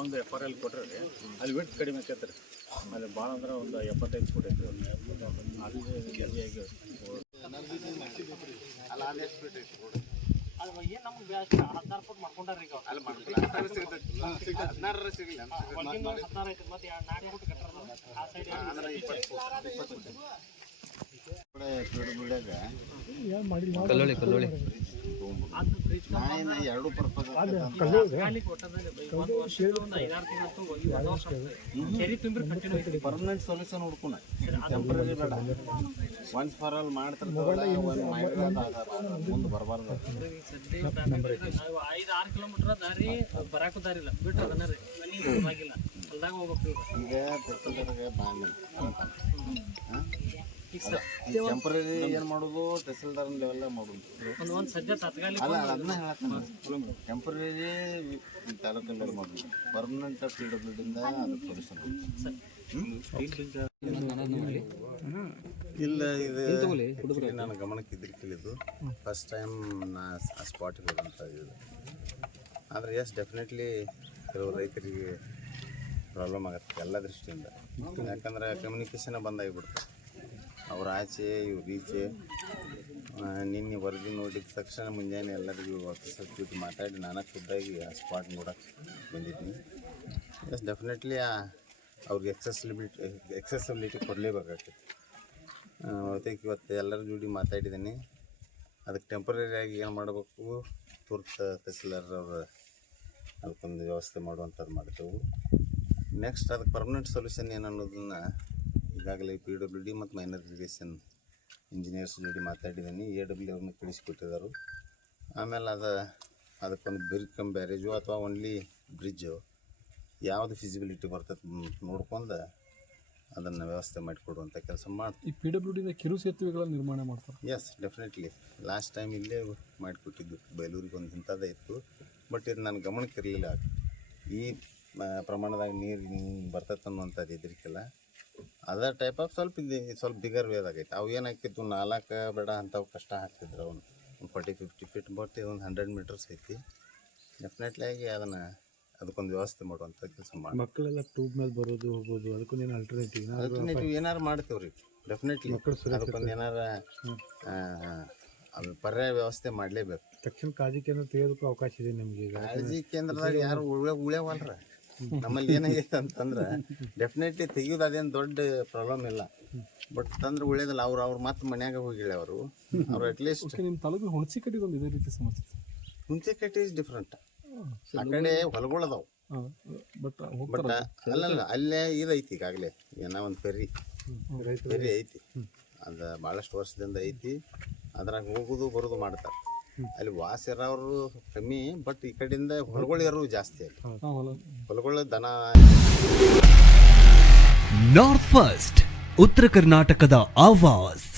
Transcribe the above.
ಒಂದು FRL ಕೊಟ್ರೆ ಅಲ್ಲಿ ವೇಟ್ ಕಡಿಮೆ ಆಕೈತ್ರಿ. ಅಲ್ಲಿ ಭಾಳ ಅಂದ್ರೆ ಒಂದು 75 ಫುಟ್ ಐತ್ರಿ. ಅಲ್ಲಿ ಹೆವಿಯಾಗಿ ಕಲ್ಲೋಳಿ ಎರಡು ಪರ್ಪಸ್ ಪರ್ಮನೆಂಟ್ ಸೊಲ್ಯೂಷನ್ ಹುಡ್ಕೋಣ, ಟೆಂಪರರಿ ಬೇಡ. ಒನ್ಸ್ ಫಾರ್ ಆಲ್ ಮಾಡ್ತಾರೆ ಮುಂದೆ ಬರಬಾರ್ದು. 5-6 ಕಿಲೋಮೀಟರ್ ದಾರಿ ಬರಾಕು ದಾರಿ ಇಲ್ಲ ಬಿಟ್ಟು ಅದನ್ನ ರೀ ಆಗಿಲ್ಲ ಅಲ್ದಾಗ ಹೋಗ್ಬೇಕು. ಈಗ ತಹಸೀಲ್ದಾರ್ಗೆ ಟೆಂಪರರಿ ಏನು ಮಾಡೋದು, ತಹಸೀಲ್ದಾರ್ ಲೆವೆಲ್ ಮಾಡೋದು. ಒಂದು ಸದ್ಯ ತಾತ್ಕಾಲಿಕ ಅಲ್ಲ ಅದನ್ನ ಹೇಳಕ್ಕೆ ಟೆಂಪರರಿ ತಾಲೂಕು ಲೆವೆಲ್ ಮಾಡೋದು, ಪರ್ಮನೆಂಟ್ PWD ಇಂದ ಅದಕ್ಕೆ ಸೊಲ್ಯೂಷನ್ ಇಲ್ಲ. ಇದು ನನ್ನ ಗಮನಕ್ಕೆ ಇದ್ರಿಕಿಲ್ಲಿದ್ದು ಫಸ್ಟ್ ಟೈಮ್ ನಾ ಆ ಸ್ಪಾಟಿಗೆ ಹೋದಂಥ ಇದು. ಆದರೆ ಎಸ್ ಡೆಫಿನೆಟ್ಲಿ ಕೆಲವು ರೈತರಿಗೆ ಪ್ರಾಬ್ಲಮ್ ಆಗುತ್ತೆ ಎಲ್ಲ ದೃಷ್ಟಿಯಿಂದ. ಯಾಕಂದರೆ ಕಮ್ಯುನಿಕೇಷನ್ ಬಂದಾಗಿಬಿಡ್ತು. ಅವ್ರ ಆಚೆ ಇವ್ರು ಈಚೆ. ನಿನ್ನೆ ವರದಿ ನೋಡಿದ ತಕ್ಷಣ ಮುಂಜಾನೆ ಎಲ್ಲರಿಗೂ ಆಫೀಸರ್ ಜೊತೆ ಮಾತಾಡಿ ನಾನು ಖುದ್ದಾಗಿ ಆ ಸ್ಪಾಟ್ ನೋಡೋಕ್ಕೆ ಬಂದಿದ್ದೀನಿ. ಎಸ್ ಡೆಫಿನೆಟ್ಲಿ ಅವ್ರಿಗೆ ಎಕ್ಸೆಸಿಬಿಲಿಟಿ ಕೊಡಲೇಬೇಕಾಗ್ತೈತಿ. ಅದಕ್ಕೆ ಇವತ್ತು ಎಲ್ಲರ ಜೋಡಿ ಮಾತಾಡಿದ್ದೀನಿ. ಅದಕ್ಕೆ ಟೆಂಪ್ರರಿಯಾಗಿ ಏನು ಮಾಡಬೇಕು, ತುರ್ತು ತಹಸೀಲ್ದಾರ್ ಅವ್ರು ಅದಕ್ಕೊಂದು ವ್ಯವಸ್ಥೆ ಮಾಡುವಂಥದ್ದು ಮಾಡ್ತೇವೆ. ನೆಕ್ಸ್ಟ್ ಅದಕ್ಕೆ ಪರ್ಮನೆಂಟ್ ಸೊಲ್ಯೂಷನ್ ಏನು ಅನ್ನೋದನ್ನು ಈಗಾಗಲೇ PWD ಮತ್ತು ಮೈನರ್ ಇರಿಗೇಷನ್ ಇಂಜಿನಿಯರ್ಸ್ ಜೋಡಿ ಮಾತಾಡಿದ್ದೀನಿ. AW ಅವ್ರನ್ನ ಕಳಿಸ್ಕೊಟ್ಟಿದ್ದಾರೆ. ಆಮೇಲೆ ಅದಕ್ಕೊಂದು ಬ್ಯಾರೇಜು ಅಥವಾ ಓನ್ಲಿ ಬ್ರಿಡ್ಜು ಯಾವುದು ಫಿಸಿಬಿಲಿಟಿ ಬರ್ತದೆ ನೋಡ್ಕೊಂಡು ಅದನ್ನು ವ್ಯವಸ್ಥೆ ಮಾಡಿಕೊಡುವಂಥ ಕೆಲಸ ಮಾಡ್ತೀವಿ. ಈ PWD ಕಿರು ಸೇತುವೆಗಳ ನಿರ್ಮಾಣ ಮಾಡ್ತಾರೆ. ಎಸ್ ಡೆಫಿನೆಟ್ಲಿ ಲಾಸ್ಟ್ ಟೈಮ್ ಇಲ್ಲೇ ಮಾಡಿಕೊಟ್ಟಿದ್ದು ಬೇಲೂರಿಗೆ ಒಂದು ಇಂಥದ್ದೇ ಇತ್ತು. ಬಟ್ ಇದು ನನ್ನ ಗಮನಕ್ಕೆ ಇರಲಿಲ್ಲ. ಈ ಪ್ರಮಾಣದಾಗ ನೀರು ಬರ್ತೈತೆ ಅನ್ನುವಂಥದ್ದು ಇದ್ರಿಕಿಲ್ಲ. ಅದರ ಟೈಪ್ ಆಫ್ ಸ್ವಲ್ಪ ಬಿಗರ್ ವೇದಾಗೈತೆ. ಅವು ಏನಾಕಿತ್ತು 4 ಬೇಡ ಅಂಥವು ಕಷ್ಟ ಹಾಕ್ತಿದ್ರು. ಅವನು ಒಂದು 40-50 ಫೀಟ್ ಬಟ್ ಇದೊಂದು 100 ಮೀಟರ್ಸ್ ಐತಿ. ಡೆಫಿನೆಟ್ಲಿ ಆಗಿ ಅದಕ್ಕೊಂದು ವ್ಯವಸ್ಥೆ ಮಾಡುವಂಥ ಕೆಲಸ ಮಾಡಿ. ಮಕ್ಕಳೆಲ್ಲ ಟ್ಯೂಬ್ ಮೇಲೆ ಬರೋದು ಹೋಗೋದು ಅದಕ್ಕೊಂದು ಅಲ್ಟರ್ನೇಟಿವ್ ಏನಾರು ಮಾಡ್ತೇವೆ ರೀ. ಡೆಫಿನೆಟ್ಲಿ ಅದಕ್ಕೊಂದು ಏನಾರ ಅದು ಪರ್ಯಾಯ ವ್ಯವಸ್ಥೆ ಮಾಡಲೇಬೇಕು. ತಕ್ಷಣ ಕಾಳಜಿ ಕೇಂದ್ರ ತೆಗೆಯೋದಕ್ಕೂ ಅವಕಾಶ ಇದೆ ನಿಮಗೆ. ಕಾಳಜಿ ಕೇಂದ್ರದಾಗ ಯಾರು ಉಳ್ಯವಲ್ರ. ನಮ್ಮಲ್ಲಿ ಏನಾಗೈತೆ ಅಂತಂದ್ರೆ ಡೆಫಿನೆಟ್ಲಿ ತೆಗಿಯೋದು ಅದೇನು ದೊಡ್ಡ ಪ್ರಾಬ್ಲಮ್ ಇಲ್ಲ. ಬಟ್ ತಂದ್ರೆ ಉಳಿಯೋದಿಲ್ಲ. ಅವ್ರು ಮತ್ತೆ ಮನ್ಯಾಗ ಹೋಗಿಲ್ಲ. ಅವರು ಅಟ್ಲೀಸ್ಟ್ ನಿಮ್ಮ ತಾಲೂಕು ಹುಣಸಿಕಟ್ಟಿಗೆ ಒಂದು ಇದೇ ರೀತಿ ಸಮಸ್ಯೆ. Hunasikatti is different. ಆ ಕಡೆ ಹೊಲಗಳದಾವು. ಬಟ್ ಅಲ್ಲಲ್ಲ ಅಲ್ಲೇ ಇದೈತಿ. ಈಗಾಗಲೇ ಏನೋ ಒಂದು ಫೆರಿ ಐತಿ. ಅದು ಭಾಳಷ್ಟು ವರ್ಷದಿಂದ ಐತಿ. ಅದ್ರಾಗ ಹೋಗೋದು ಬರೋದು ಮಾಡ್ತಾರೆ. ಅಲ್ಲಿ ವಾಸ ಇರೋರು ಕಮ್ಮಿ. ಬಟ್ ಈ ಕಡೆಯಿಂದ ಹೊಲಗಳು ಇರೋರು ಜಾಸ್ತಿ. ಅಲ್ಲಿ ಹೊಲಗಳು ದನ. ನಾರ್ತ್ ಫಸ್ಟ್ ಉತ್ತರ ಕರ್ನಾಟಕದ ಆವಾಸ್.